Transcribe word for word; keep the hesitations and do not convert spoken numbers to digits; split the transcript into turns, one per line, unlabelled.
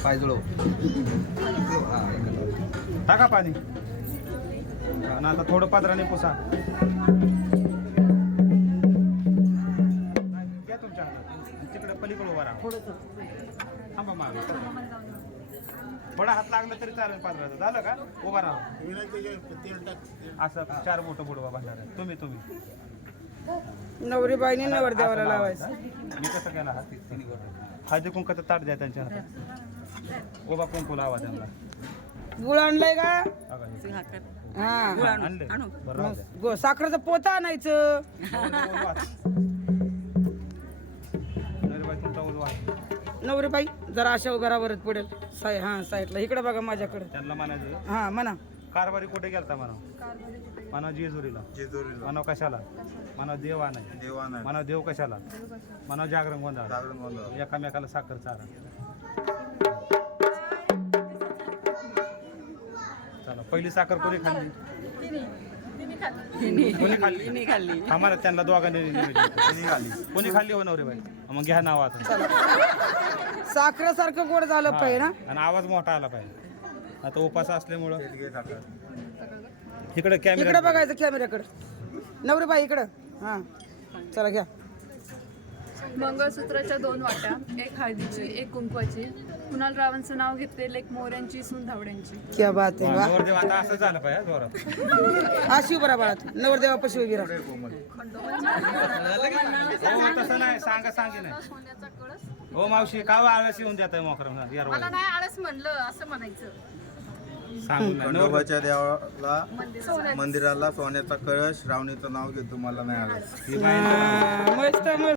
पायजळो
टाका पाणी आणि आता थोडं पात्राने पुसा घ्या तुमच्या हातात. तिकडे पलीकडे उभा राहा थांबा मागे थोडा हात लागला तरी चालेल पात्राचा झालं का उभा राहा असं चार मोठं बुडवा बांधणार आहे तुम्ही तुम्ही
नवरी बाईने नवर देवाला
असं
लावायचं.
लावायचं. मी कसं केला हात हळदी कुंकाचं ताट द्या त्यांच्या हातात उभा कुंकू लावा त्यांना
गुळ आणलाय का?
बघा हे.
हा
आणले बरं राहू द्या.
गो साखरेचं पोतं आणायचं.
नवरीबाई तुमचा उजवा हात.
नवरी बाई जरा अशा उभारावरच पडेल साय हा साईडला इकडे बघा माझ्याकडे.
त्यांना म्हणायचं
हा म्हणा.
कारभारी कुठे गेलता म्हणा म्हणा जेजुरीला
जेजुरीला
म्हणा कशाला म्हणा देवा नाही
देवाना
म्हणा देव कशाला म्हणा जागरण गोंधळ
जागरण गोंधळ
एकामेकाला साखर चारा चला पहिली साखर कोणी खाल्ली कोणी खाल्ली
खाल्ली.
आम्हाला त्यांना दोघांनी कोणी खाल्ली कोणी खाल्ली हो नवरे बाई मग घ्या नाव आता
साखरेसारखं गोड झालं पाहिजे ना.
आणि आवाज मोठा आला पाहिजे आता उपास असल्यामुळं इकडे कॅमेरा
इकडे बघायचं कॅमेऱ्याकडे. नवरी बाई इकडं हा चला घ्या.
मंगळसूत्राच्या दोन वाट्या, एक हळदीची एक कुंकवाची. कुणाल रावांचं नाव घेतले, लेक मोऱ्यांची सून धावड्यांची.
क्या बात आहे वा.
नवरदेव आता असं झालं पाहिजे जोरात
अशी उभा बाळा तू नवरदेवापाशी उभी राहा.
हो तसं नाही सांगा सांगे नाही हो मावशी का आळस येऊन देत आहे मोकरम
मला नाही आळस म्हणलं असं म्हणायचं.
सांगून नाही. नवरदेव-
खंडोबाच्या देवाला मंदिराला सोन्याचा कळश रावणीचं नाव घेतो मला नाही आलं
ही बाई-
हा, मस्त मस्त.